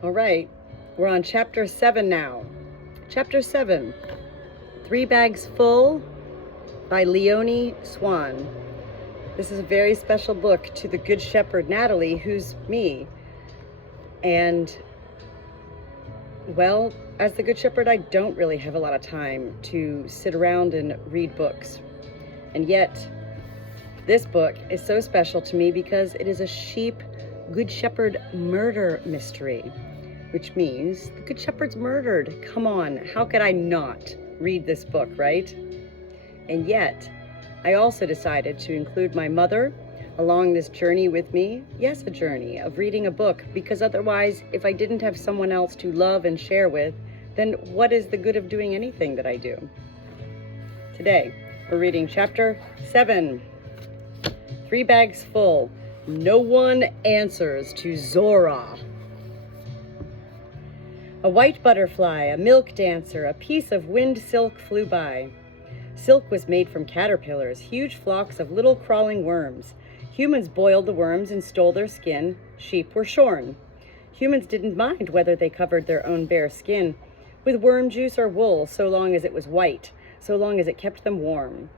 All right, we're on chapter 7 now. Chapter 7, 3 Bags Full by Leonie Swan. This is a very special book to the Good Shepherd, Natalie, who's me. And, well, as the Good Shepherd, I don't really have a lot of time to sit around and read books. And yet, this book is so special to me because it is a sheep Good Shepherd murder mystery, which means the Good Shepherd's murdered. Come on, how could I not read this book, right? And yet, I also decided to include my mother along this journey with me. Yes, a journey of reading a book, because otherwise, if I didn't have someone else to love and share with, then what is the good of doing anything that I do? Today, we're reading chapter 7, 3 Bags Full. No one answers to Zora. A white butterfly, a milk dancer, a piece of wind silk flew by. Silk was made from caterpillars, huge flocks of little crawling worms. Humans boiled the worms and stole their skin. Sheep were shorn. Humans didn't mind whether they covered their own bare skin with worm juice or wool, so long as it was white, so long as it kept them warm.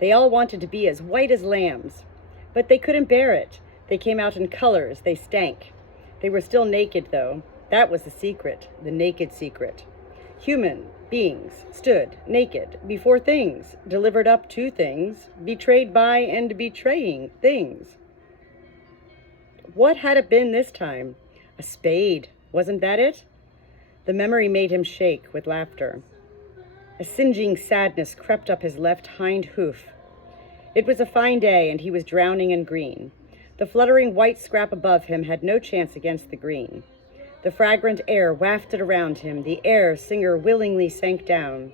They all wanted to be as white as lambs, but they couldn't bear it. They came out in colors. They stank. They were still naked, though. That was the secret, the naked secret. Human beings stood naked before things, delivered up to things, betrayed by and betraying things. What had it been this time? A spade, wasn't that it? The memory made him shake with laughter. A singeing sadness crept up his left hind hoof. It was a fine day, and he was drowning in green. The fluttering white scrap above him had no chance against the green. The fragrant air wafted around him. The air singer willingly sank down.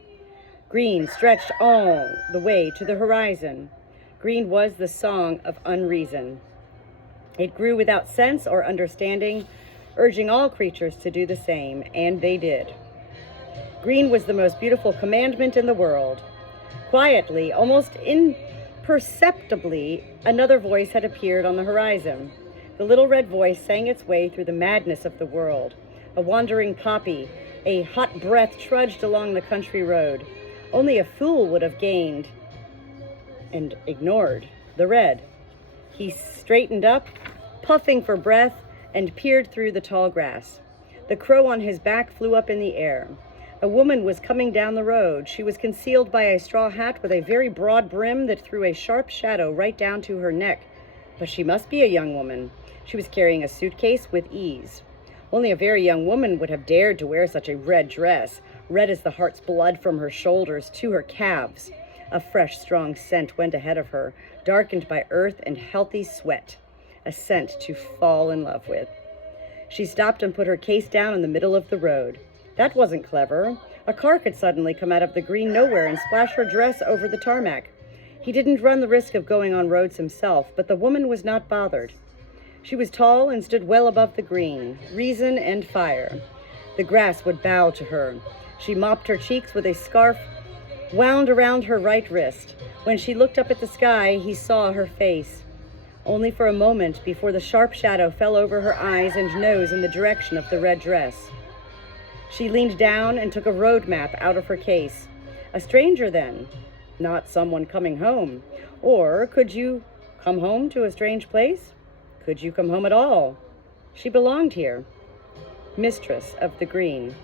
Green stretched all the way to the horizon. Green was the song of unreason. It grew without sense or understanding, urging all creatures to do the same, and they did. Green was the most beautiful commandment in the world. Quietly, almost imperceptibly, another voice had appeared on the horizon. The little red voice sang its way through the madness of the world. A wandering poppy, a hot breath trudged along the country road. Only a fool would have gained and ignored the red. He straightened up, puffing for breath, and peered through the tall grass. The crow on his back flew up in the air. A woman was coming down the road. She was concealed by a straw hat with a very broad brim that threw a sharp shadow right down to her neck. But she must be a young woman. She was carrying a suitcase with ease. Only a very young woman would have dared to wear such a red dress, red as the heart's blood from her shoulders to her calves. A fresh, strong scent went ahead of her, darkened by earth and healthy sweat, a scent to fall in love with. She stopped and put her case down in the middle of the road. That wasn't clever. A car could suddenly come out of the green nowhere and splash her dress over the tarmac. He didn't run the risk of going on roads himself, but the woman was not bothered. She was tall and stood well above the green, reason and fire. The grass would bow to her. She mopped her cheeks with a scarf wound around her right wrist. When she looked up at the sky, he saw her face. Only for a moment before the sharp shadow fell over her eyes and nose in the direction of the red dress. She leaned down and took a road map out of her case. A stranger, then. Not someone coming home. Or could you come home to a strange place? Could you come home at all? She belonged here, mistress of the green.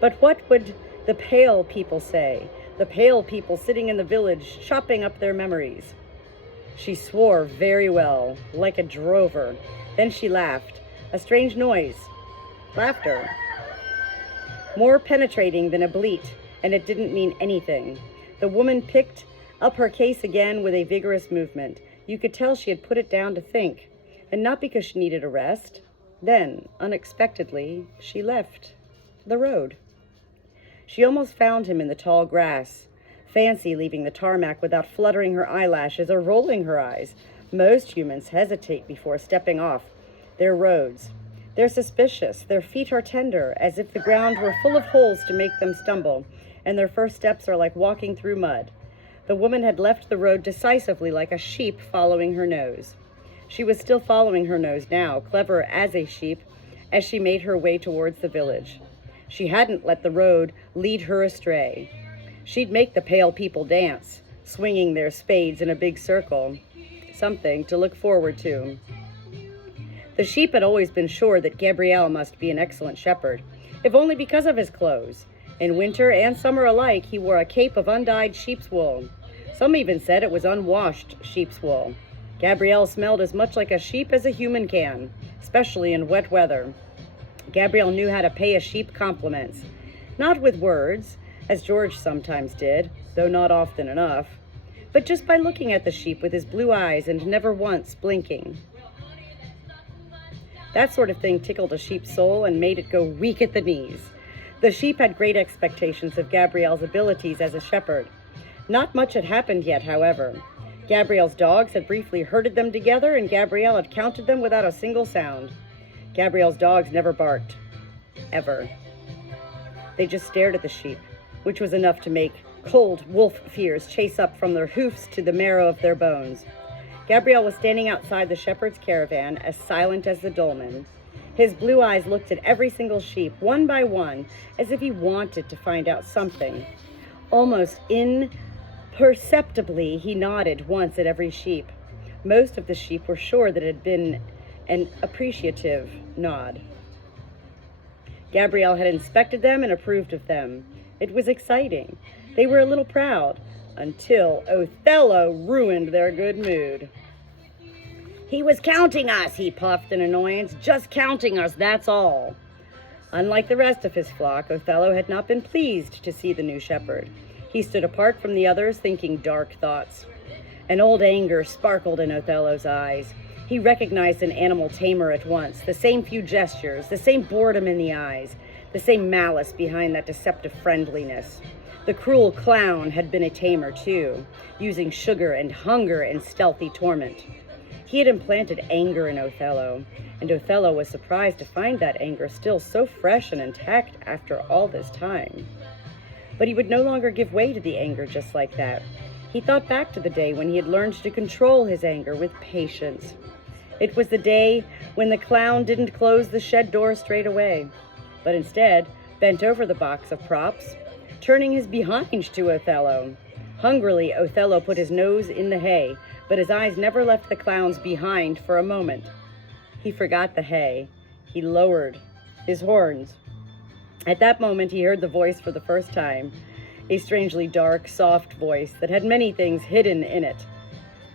But what would the pale people say? The pale people sitting in the village, chopping up their memories. She swore very well, like a drover. Then she laughed. A strange noise. Laughter. More penetrating than a bleat, and it didn't mean anything. The woman picked up her case again with a vigorous movement. You could tell she had put it down to think, and not because she needed a rest. Then, unexpectedly, she left the road. She almost found him in the tall grass. Fancy leaving the tarmac without fluttering her eyelashes or rolling her eyes. Most humans hesitate before stepping off their roads. They're suspicious. Their feet are tender, as if the ground were full of holes to make them stumble, and their first steps are like walking through mud. The woman had left the road decisively, like a sheep following her nose. She was still following her nose now, clever as a sheep, as she made her way towards the village. She hadn't let the road lead her astray. She'd make the pale people dance, swinging their spades in a big circle, something to look forward to. The sheep had always been sure that Gabriel must be an excellent shepherd, if only because of his clothes. In winter and summer alike, he wore a cape of undyed sheep's wool. Some even said it was unwashed sheep's wool. Gabriel smelled as much like a sheep as a human can, especially in wet weather. Gabriel knew how to pay a sheep compliments, not with words, as George sometimes did, though not often enough, but just by looking at the sheep with his blue eyes and never once blinking. That sort of thing tickled a sheep's soul and made it go weak at the knees. The sheep had great expectations of Gabriel's abilities as a shepherd. Not much had happened yet, however. Gabriel's dogs had briefly herded them together, and Gabriel had counted them without a single sound. Gabriel's dogs never barked. Ever. They just stared at the sheep, which was enough to make cold wolf fears chase up from their hoofs to the marrow of their bones. Gabriel was standing outside the shepherd's caravan, as silent as the dolmen. His blue eyes looked at every single sheep, one by one, as if he wanted to find out something. Almost imperceptibly, he nodded once at every sheep. Most of the sheep were sure that it had been an appreciative nod. Gabriel had inspected them and approved of them. It was exciting. They were a little proud, until Othello ruined their good mood. "He was counting us," he puffed in annoyance. "Just counting us, that's all." Unlike the rest of his flock, Othello had not been pleased to see the new shepherd. He stood apart from the others, thinking dark thoughts. An old anger sparkled in Othello's eyes. He recognized an animal tamer at once, the same few gestures, the same boredom in the eyes, the same malice behind that deceptive friendliness. The cruel clown had been a tamer too, using sugar and hunger in stealthy torment. He had implanted anger in Othello, and Othello was surprised to find that anger still so fresh and intact after all this time. But he would no longer give way to the anger just like that. He thought back to the day when he had learned to control his anger with patience. It was the day when the clown didn't close the shed door straight away, but instead bent over the box of props, turning his behind to Othello. Hungrily, Othello put his nose in the hay, but his eyes never left the clown's behind for a moment. He forgot the hay. He lowered his horns. At that moment, he heard the voice for the first time, a strangely dark, soft voice that had many things hidden in it.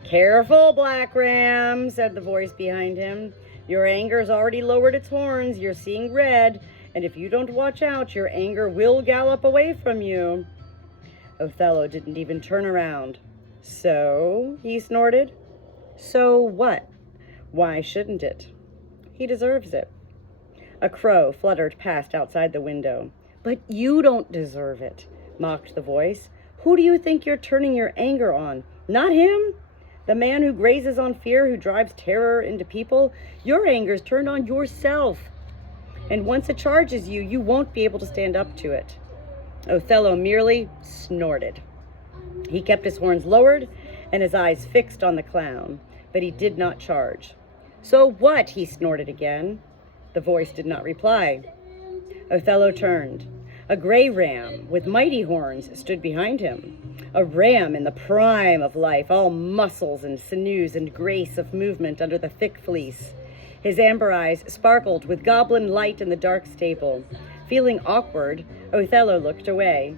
"Careful, Black Ram," said the voice behind him. "Your anger's already lowered its horns. You're seeing red. And if you don't watch out, your anger will gallop away from you." Othello didn't even turn around. "So?" he snorted. "So what? Why shouldn't it? He deserves it." A crow fluttered past outside the window. "But you don't deserve it," mocked the voice. "Who do you think you're turning your anger on? Not him? The man who grazes on fear, who drives terror into people? Your anger's turned on yourself. And once it charges you, you won't be able to stand up to it." Othello merely snorted. He kept his horns lowered and his eyes fixed on the clown, but he did not charge. "So what?" he snorted again. The voice did not reply. Othello turned. A gray ram with mighty horns stood behind him. A ram in the prime of life, all muscles and sinews and grace of movement under the thick fleece. His amber eyes sparkled with goblin light in the dark stable. Feeling awkward, Othello looked away.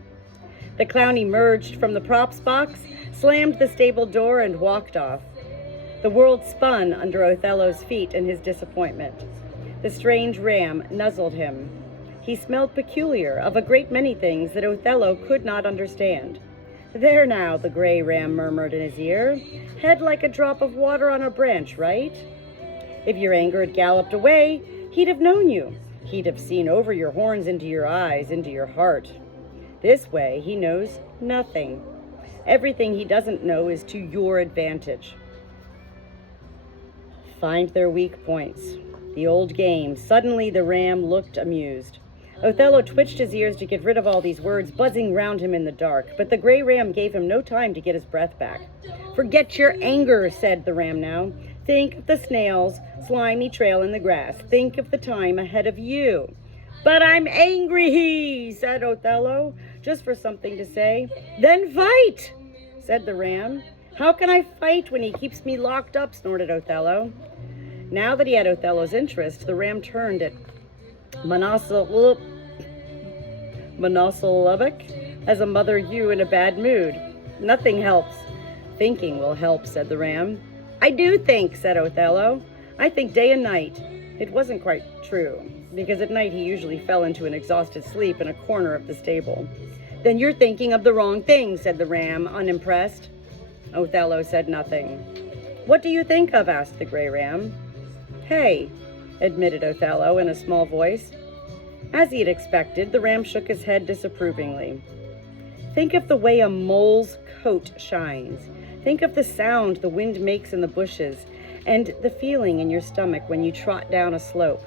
The clown emerged from the props box, slammed the stable door, and walked off. The world spun under Othello's feet in his disappointment. The strange ram nuzzled him. He smelled peculiar, of a great many things that Othello could not understand. "There now," the gray ram murmured in his ear. "Head like a drop of water on a branch, right? If your anger had galloped away, he'd have known you. He'd have seen over your horns into your eyes, into your heart. This way, he knows nothing. Everything he doesn't know is to your advantage." Find their weak points. The old game. Suddenly, the ram looked amused. Othello twitched his ears to get rid of all these words buzzing round him in the dark, but the gray ram gave him no time to get his breath back. "Forget your anger," said the ram now. Think of the snail's slimy trail in the grass. Think of the time ahead of you. But I'm angry, said Othello, just for something to say. Then fight, said the ram. How can I fight when he keeps me locked up, snorted Othello. Now that he had Othello's interest, the ram turned at monosyllabic as a mother ewe in a bad mood. Nothing helps. Thinking will help, said the ram. I do think, said Othello. I think day and night. It wasn't quite true, because at night he usually fell into an exhausted sleep in a corner of the stable. Then you're thinking of the wrong thing, said the ram, unimpressed. Othello said nothing. What do you think of? Asked the gray ram. Hey, admitted Othello in a small voice. As he had expected, the ram shook his head disapprovingly. Think of the way a mole's coat shines. Think of the sound the wind makes in the bushes and the feeling in your stomach when you trot down a slope.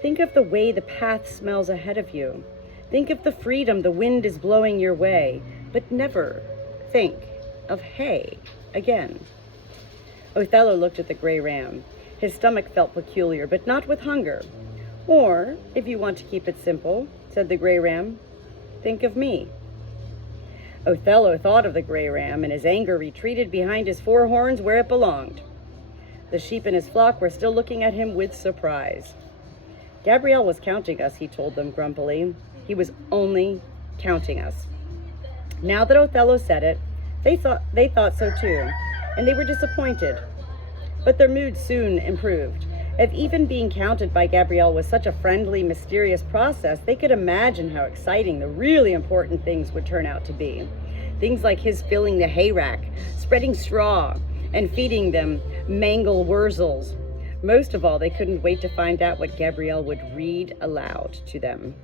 Think of the way the path smells ahead of you. Think of the freedom the wind is blowing your way, but never think of hay again. Othello looked at the gray ram. His stomach felt peculiar, but not with hunger. Or, if you want to keep it simple, said the gray ram, think of me. Othello thought of the gray ram, and his anger retreated behind his four horns where it belonged. The sheep in his flock were still looking at him with surprise. Gabriel was counting us, he told them grumpily. He was only counting us. Now that Othello said it, they thought so too, and they were disappointed. But their mood soon improved. If even being counted by Gabriel was such a friendly, mysterious process, they could imagine how exciting the really important things would turn out to be. Things like his filling the hayrack, spreading straw, and feeding them mangle wurzels. Most of all, they couldn't wait to find out what Gabriel would read aloud to them.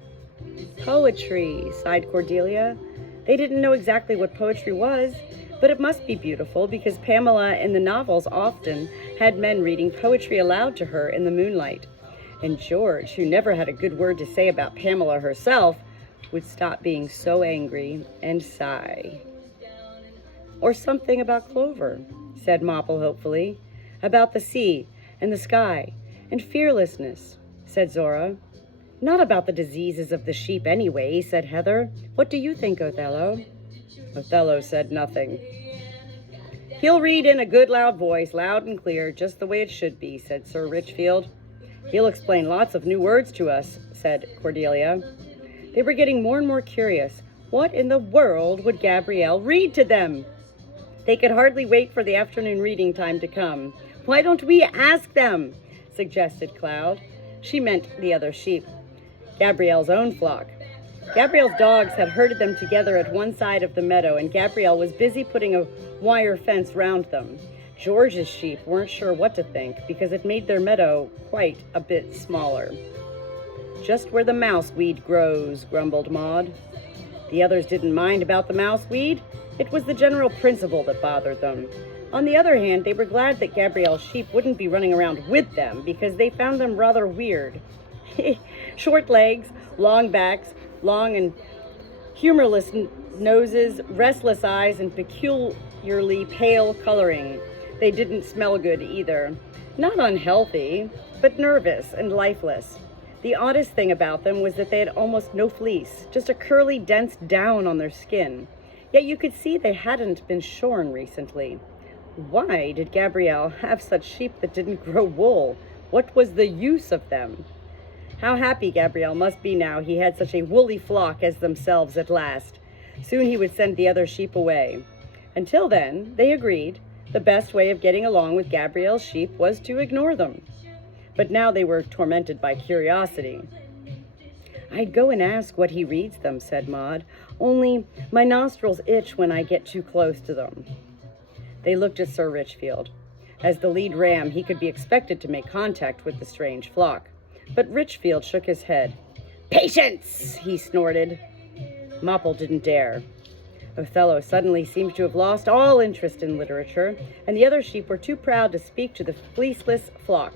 Poetry, sighed Cordelia. They didn't know exactly what poetry was, but it must be beautiful because Pamela in the novels often had men reading poetry aloud to her in the moonlight. And George, who never had a good word to say about Pamela herself, would stop being so angry and sigh. Or something about Clover, said Mopple hopefully. About the sea and the sky and fearlessness, said Zora. Not about the diseases of the sheep anyway, said Heather. What do you think, Othello? Othello said nothing. He'll read in a good loud voice, loud and clear, just the way it should be, said Sir Richfield. He'll explain lots of new words to us, said Cordelia. They were getting more and more curious. What in the world would Gabrielle read to them? They could hardly wait for the afternoon reading time to come. Why don't we ask them? Suggested Cloud. She meant the other sheep. Gabrielle's own flock. Gabrielle's dogs had herded them together at one side of the meadow, and Gabrielle was busy putting a wire fence round them. George's sheep weren't sure what to think, because it made their meadow quite a bit smaller. Just where the mouseweed grows, grumbled Maud. The others didn't mind about the mouseweed. It was the general principle that bothered them. On the other hand, they were glad that Gabrielle's sheep wouldn't be running around with them, because they found them rather weird. Short legs, long backs, long and humorless noses, restless eyes, and peculiarly pale coloring. They didn't smell good either. Not unhealthy, but nervous and lifeless. The oddest thing about them was that they had almost no fleece, just a curly, dense down on their skin. Yet you could see they hadn't been shorn recently. Why did Gabrielle have such sheep that didn't grow wool? What was the use of them? How happy Gabriel must be now he had such a woolly flock as themselves at last. Soon he would send the other sheep away. Until then, they agreed, the best way of getting along with Gabriel's sheep was to ignore them. But now they were tormented by curiosity. I'd go and ask what he reads them, said Maud, only my nostrils itch when I get too close to them. They looked at Sir Richfield. As the lead ram, he could be expected to make contact with the strange flock. But Richfield shook his head. Patience, he snorted. Mopple didn't dare. Othello suddenly seemed to have lost all interest in literature, and the other sheep were too proud to speak to the fleeceless flock.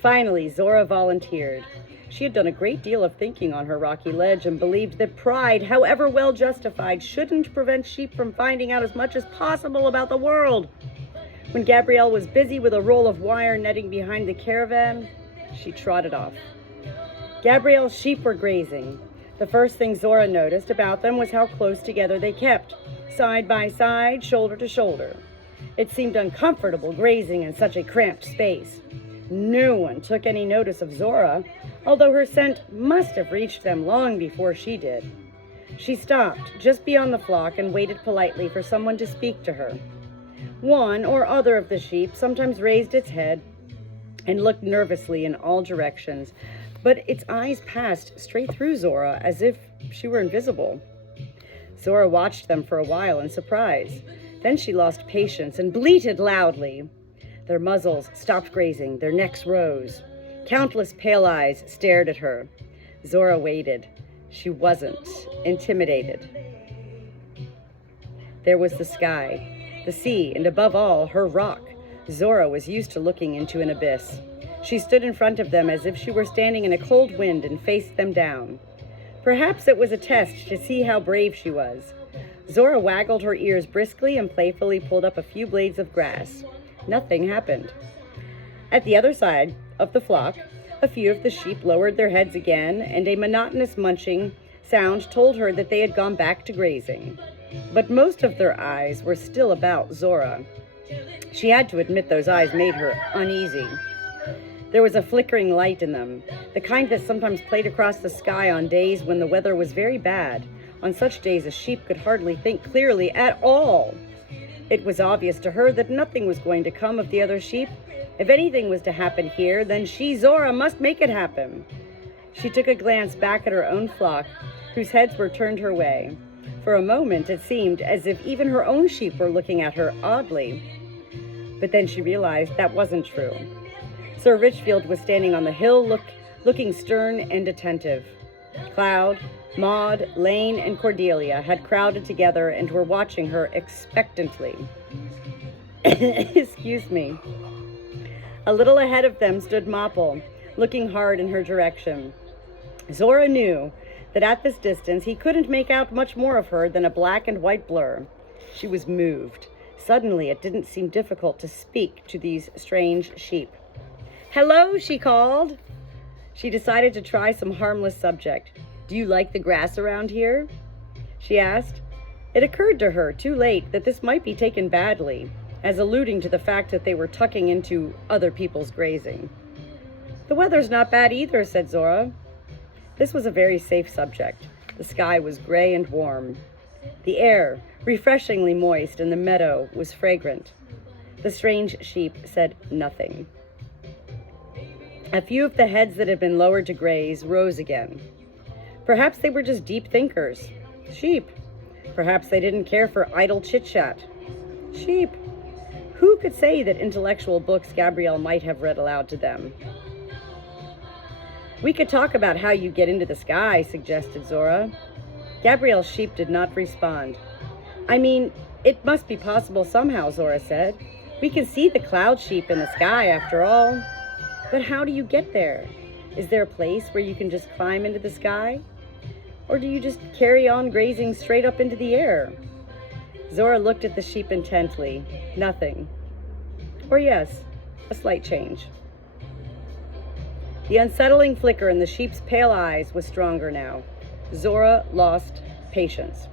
Finally, Zora volunteered. She had done a great deal of thinking on her rocky ledge and believed that pride, however well justified, shouldn't prevent sheep from finding out as much as possible about the world. When Gabrielle was busy with a roll of wire netting behind the caravan, she trotted off. Gabrielle's sheep were grazing. The first thing Zora noticed about them was how close together they kept, side by side, shoulder to shoulder. It seemed uncomfortable grazing in such a cramped space. No one took any notice of Zora, although her scent must have reached them long before she did. She stopped just beyond the flock and waited politely for someone to speak to her. One or other of the sheep sometimes raised its head and looked nervously in all directions, but its eyes passed straight through Zora as if she were invisible. Zora watched them for a while in surprise. Then she lost patience and bleated loudly. Their muzzles stopped grazing, their necks rose. Countless pale eyes stared at her. Zora waited. She wasn't intimidated. There was the sky, the sea, and above all, her rock. Zora was used to looking into an abyss. She stood in front of them as if she were standing in a cold wind and faced them down. Perhaps it was a test to see how brave she was. Zora waggled her ears briskly and playfully pulled up a few blades of grass. Nothing happened. At the other side of the flock, a few of the sheep lowered their heads again, and a monotonous munching sound told her that they had gone back to grazing. But most of their eyes were still about Zora. She had to admit those eyes made her uneasy. There was a flickering light in them, the kind that sometimes played across the sky on days when the weather was very bad. On such days, a sheep could hardly think clearly at all. It was obvious to her that nothing was going to come of the other sheep. If anything was to happen here, then she, Zora, must make it happen. She took a glance back at her own flock, whose heads were turned her way. For a moment, it seemed as if even her own sheep were looking at her oddly. But then she realized that wasn't true. Sir Richfield was standing on the hill, looking stern and attentive. Cloud, Maud, Lane, and Cordelia had crowded together and were watching her expectantly. Excuse me. A little ahead of them stood Mopple, looking hard in her direction. Zora knew that at this distance he couldn't make out much more of her than a black and white blur. She was moved. Suddenly, it didn't seem difficult to speak to these strange sheep. "Hello," she called. She decided to try some harmless subject. "Do you like the grass around here?" she asked. It occurred to her, too late, that this might be taken badly, as alluding to the fact that they were tucking into other people's grazing. "The weather's not bad either," said Zora. This was a very safe subject. The sky was gray and warm. The air, refreshingly moist, and the meadow was fragrant. The strange sheep said nothing. A few of the heads that had been lowered to graze rose again. Perhaps they were just deep thinkers. Sheep. Perhaps they didn't care for idle chit-chat. Sheep. Who could say that intellectual books Gabrielle might have read aloud to them? "We could talk about how you get into the sky," suggested Zora. Gabrielle's sheep did not respond. "I mean, it must be possible somehow," Zora said. "We can see the cloud sheep in the sky after all. But how do you get there? Is there a place where you can just climb into the sky? Or do you just carry on grazing straight up into the air?" Zora looked at the sheep intently. Nothing. Or yes, a slight change. The unsettling flicker in the sheep's pale eyes was stronger now. Zora lost patience.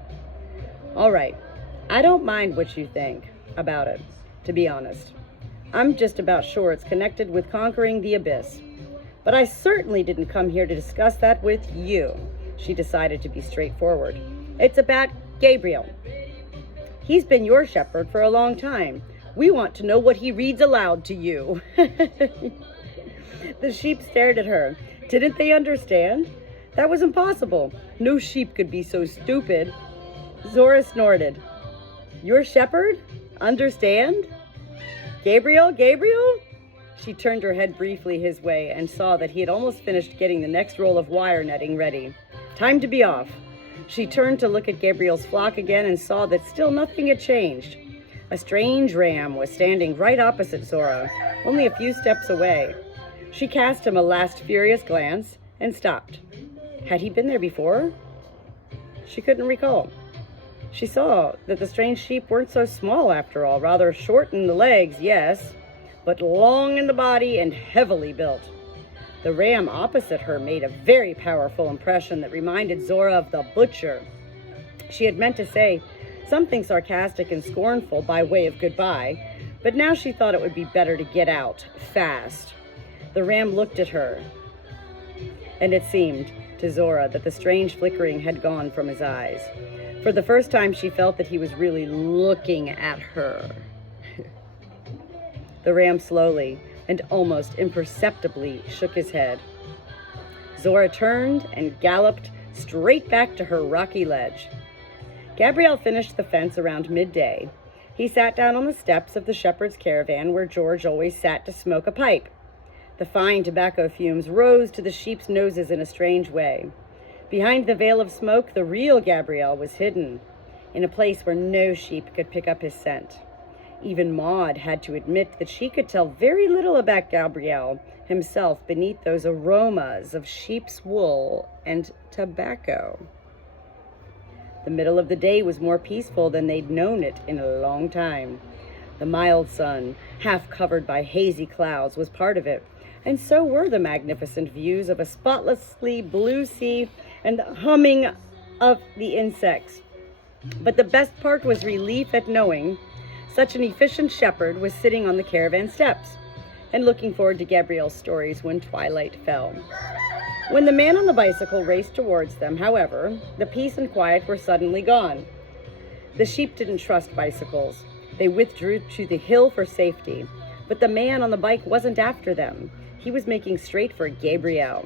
"All right, I don't mind what you think about it, to be honest. I'm just about sure it's connected with conquering the abyss. But I certainly didn't come here to discuss that with you." She decided to be straightforward. "It's about Gabriel. He's been your shepherd for a long time. We want to know what he reads aloud to you." The sheep stared at her. Didn't they understand? That was impossible. No sheep could be so stupid. Zora snorted. "Your shepherd? Understand? Gabriel? Gabriel?" She turned her head briefly his way and saw that he had almost finished getting the next roll of wire netting ready. Time to be off. She turned to look at Gabriel's flock again and saw that still nothing had changed. A strange ram was standing right opposite Zora, only a few steps away. She cast him a last furious glance and stopped. Had he been there before? She couldn't recall. She saw that the strange sheep weren't so small after all, rather short in the legs, yes, but long in the body and heavily built. The ram opposite her made a very powerful impression that reminded Zora of the butcher. She had meant to say something sarcastic and scornful by way of goodbye, but now she thought it would be better to get out fast. The ram looked at her, and it seemed to Zora that the strange flickering had gone from his eyes. For the first time, she felt that he was really looking at her. The ram slowly and almost imperceptibly shook his head. Zora turned and galloped straight back to her rocky ledge. Gabrielle finished the fence around midday. He sat down on the steps of the shepherd's caravan where George always sat to smoke a pipe. The fine tobacco fumes rose to the sheep's noses in a strange way. Behind the veil of smoke, the real Gabrielle was hidden, in a place where no sheep could pick up his scent. Even Maud had to admit that she could tell very little about Gabrielle himself beneath those aromas of sheep's wool and tobacco. The middle of the day was more peaceful than they'd known it in a long time. The mild sun, half covered by hazy clouds, was part of it, and so were the magnificent views of a spotlessly blue sea and the humming of the insects. But the best part was relief at knowing such an efficient shepherd was sitting on the caravan steps and looking forward to Gabrielle's stories when twilight fell. When the man on the bicycle raced towards them, however, the peace and quiet were suddenly gone. The sheep didn't trust bicycles. They withdrew to the hill for safety, but the man on the bike wasn't after them. He was making straight for Gabrielle.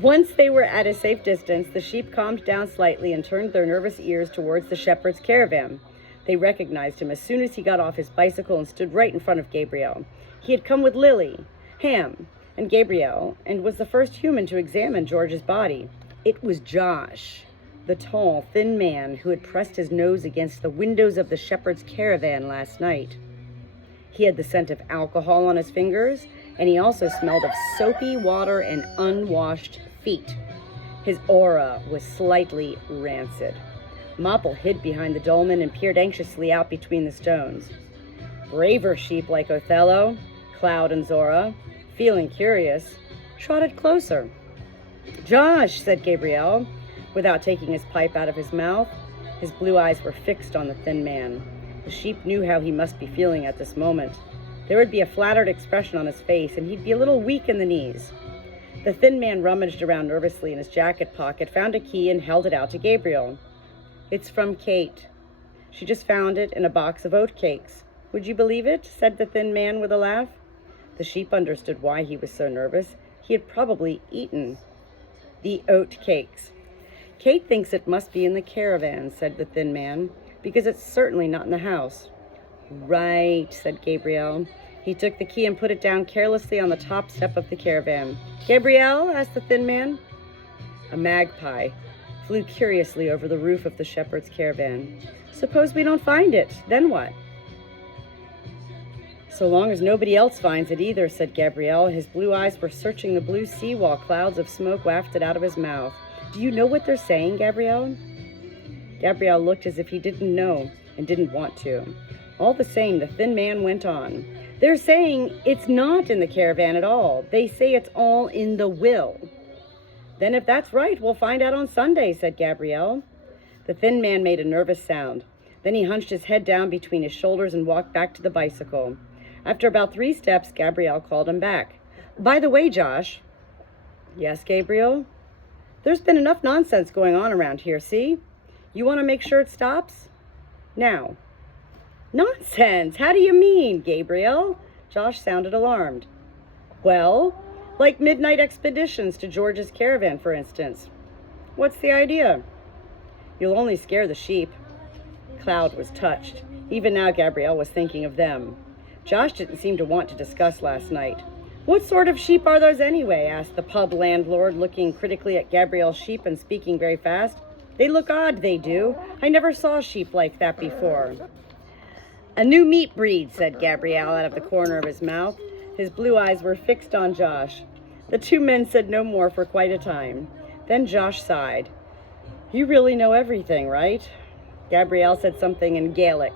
Once they were at a safe distance, the sheep calmed down slightly and turned their nervous ears towards the shepherd's caravan. They recognized him as soon as he got off his bicycle and stood right in front of Gabrielle. He had come with Lily, Ham, and Gabrielle, and was the first human to examine George's body. It was Josh, the tall, thin man who had pressed his nose against the windows of the shepherd's caravan last night. He had the scent of alcohol on his fingers, and he also smelled of soapy water and unwashed feet. His aura was slightly rancid. Mopple hid behind the dolmen and peered anxiously out between the stones. Braver sheep like Othello, Cloud, and Zora, feeling curious, trotted closer. "Josh," said Gabrielle, without taking his pipe out of his mouth. His blue eyes were fixed on the thin man. The sheep knew how he must be feeling at this moment. There would be a flattered expression on his face, and he'd be a little weak in the knees. The thin man rummaged around nervously in his jacket pocket, found a key, and held it out to Gabriel. "It's from Kate. She just found it in a box of oat cakes. Would you believe it?" said the thin man with a laugh. The sheep understood why he was so nervous. He had probably eaten the oat cakes. "Kate thinks it must be in the caravan," said the thin man, "because it's certainly not in the house." "Right," said Gabrielle. He took the key and put it down carelessly on the top step of the caravan. "Gabrielle?" asked the thin man. A magpie flew curiously over the roof of the shepherd's caravan. "Suppose we don't find it, then what?" "So long as nobody else finds it either," said Gabrielle. His blue eyes were searching the blue sea while clouds of smoke wafted out of his mouth. "Do you know what they're saying, Gabrielle?" Gabrielle looked as if he didn't know and didn't want to. All the same, the thin man went on. "They're saying it's not in the caravan at all. They say it's all in the will." "Then if that's right, we'll find out on Sunday," said Gabrielle. The thin man made a nervous sound. Then he hunched his head down between his shoulders and walked back to the bicycle. After about 3 steps, Gabrielle called him back. "By the way, Josh." "Yes, Gabriel?" "There's been enough nonsense going on around here, see? You want to make sure it stops? Now." "Nonsense? How do you mean, Gabriel?" Josh sounded alarmed. "Well, like midnight expeditions to George's caravan, for instance." "What's the idea?" "You'll only scare the sheep." Cloud was touched. Even now, Gabrielle was thinking of them. Josh didn't seem to want to discuss last night. "What sort of sheep are those anyway?" asked the pub landlord, looking critically at Gabrielle's sheep and speaking very fast. "They look odd, they do. I never saw sheep like that before." "A new meat breed," said Gabrielle out of the corner of his mouth. His blue eyes were fixed on Josh. The two men said no more for quite a time. Then Josh sighed. You really know everything, right? Gabrielle said something in Gaelic.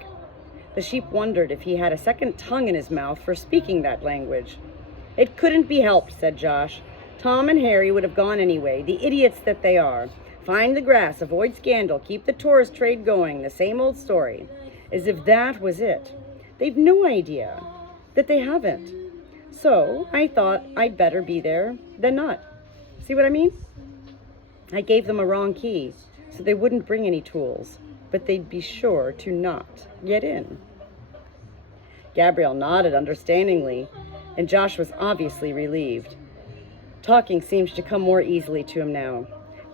The sheep wondered if he had a second tongue in his mouth for speaking that language. It couldn't be helped, said Josh. Tom and Harry would have gone anyway, the idiots that they are. Find the grass, avoid scandal, keep the tourist trade going, the same old story. As if that was it. They've no idea that they haven't. So I thought I'd better be there than not. See what I mean? I gave them a wrong key, so they wouldn't bring any tools, but they'd be sure to not get in. Gabrielle nodded understandingly, and Josh was obviously relieved. Talking seemed to come more easily to him now.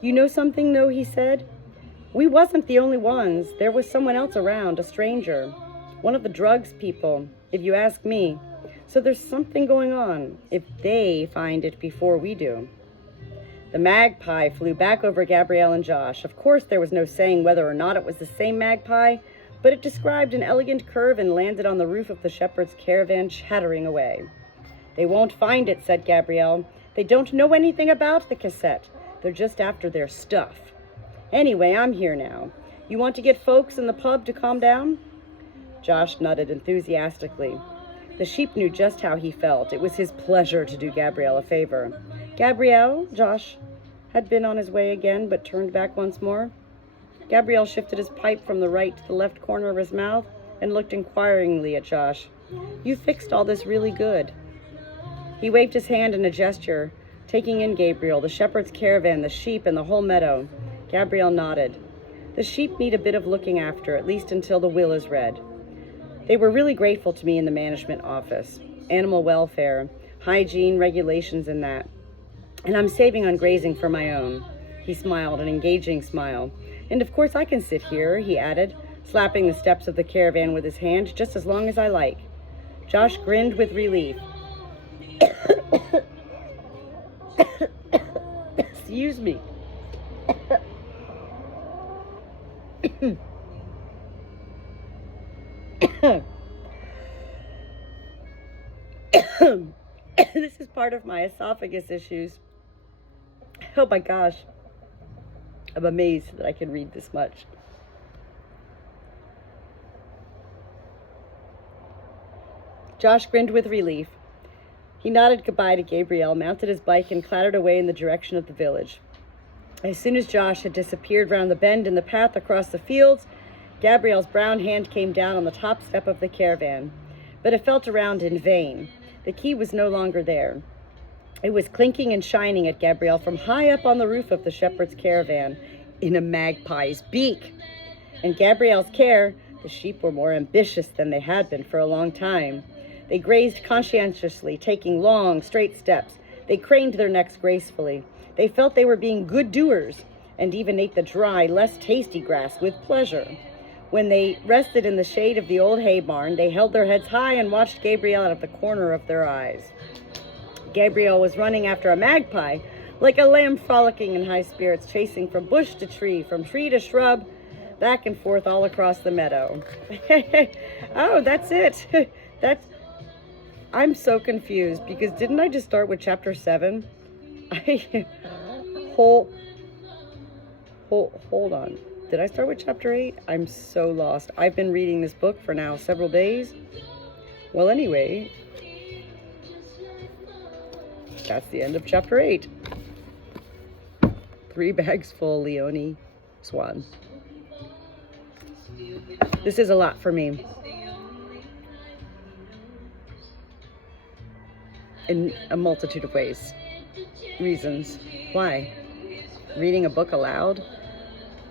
You know something, though, he said. We wasn't the only ones. There was someone else around, a stranger. One of the drugs people, if you ask me. So there's something going on, if they find it before we do. The magpie flew back over Gabrielle and Josh. Of course, there was no saying whether or not it was the same magpie, but it described an elegant curve and landed on the roof of the shepherd's caravan, chattering away. They won't find it, said Gabrielle. They don't know anything about the cassette. They're just after their stuff. Anyway, I'm here now. You want to get folks in the pub to calm down? Josh nodded enthusiastically. The sheep knew just how he felt. It was his pleasure to do Gabrielle a favor. Gabrielle, Josh had been on his way again, but turned back once more. Gabrielle shifted his pipe from the right to the left corner of his mouth and looked inquiringly at Josh. You fixed all this really good. He waved his hand in a gesture, taking in Gabriel, the shepherd's caravan, the sheep, and the whole meadow. Gabrielle nodded. The sheep need a bit of looking after, at least until the will is read. They were really grateful to me in the management office. Animal welfare, hygiene, regulations, and that. And I'm saving on grazing for my own. He smiled, an engaging smile. And of course I can sit here, he added, slapping the steps of the caravan with his hand, just as long as I like. Josh grinned with relief. Excuse me. This is part of my esophagus issues. Oh my gosh. I'm amazed that I can read this much. Josh grinned with relief. He nodded goodbye to Gabrielle, mounted his bike, and clattered away in the direction of the village. As soon as Josh had disappeared round the bend in the path across the fields, Gabrielle's brown hand came down on the top step of the caravan. But it felt around in vain. The key was no longer there. It was clinking and shining at Gabrielle from high up on the roof of the shepherd's caravan, in a magpie's beak. In Gabrielle's care, the sheep were more ambitious than they had been for a long time. They grazed conscientiously, taking long, straight steps. They craned their necks gracefully. They felt they were being good doers, and even ate the dry, less tasty grass with pleasure. When they rested in the shade of the old hay barn, they held their heads high and watched Gabrielle out of the corner of their eyes. Gabrielle was running after a magpie, like a lamb frolicking in high spirits, chasing from bush to tree, from tree to shrub, back and forth all across the meadow. Oh, that's it. I'm so confused, because didn't I just start with chapter 7? Hold on. Did I start with chapter 8? I'm so lost. I've been reading this book for now several days. Well, anyway, that's the end of chapter 8. 3 bags full, Leonie Swan. This is a lot for me. In a multitude of ways. Reasons. Why? Reading a book aloud?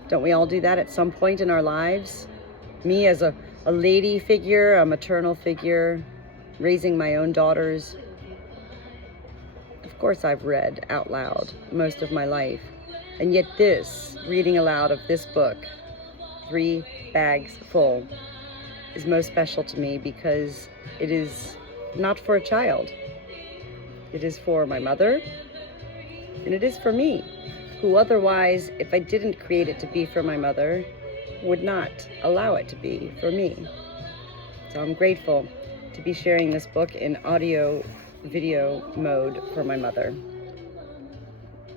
Don't we all do that at some point in our lives? Me as a lady figure, a maternal figure, raising my own daughters. Of course I've read out loud most of my life. And yet this, reading aloud of this book, 3 bags full, is most special to me because it is not for a child. It is for my mother, and it is for me, who otherwise, if I didn't create it to be for my mother, would not allow it to be for me. So I'm grateful to be sharing this book in audio, video mode for my mother.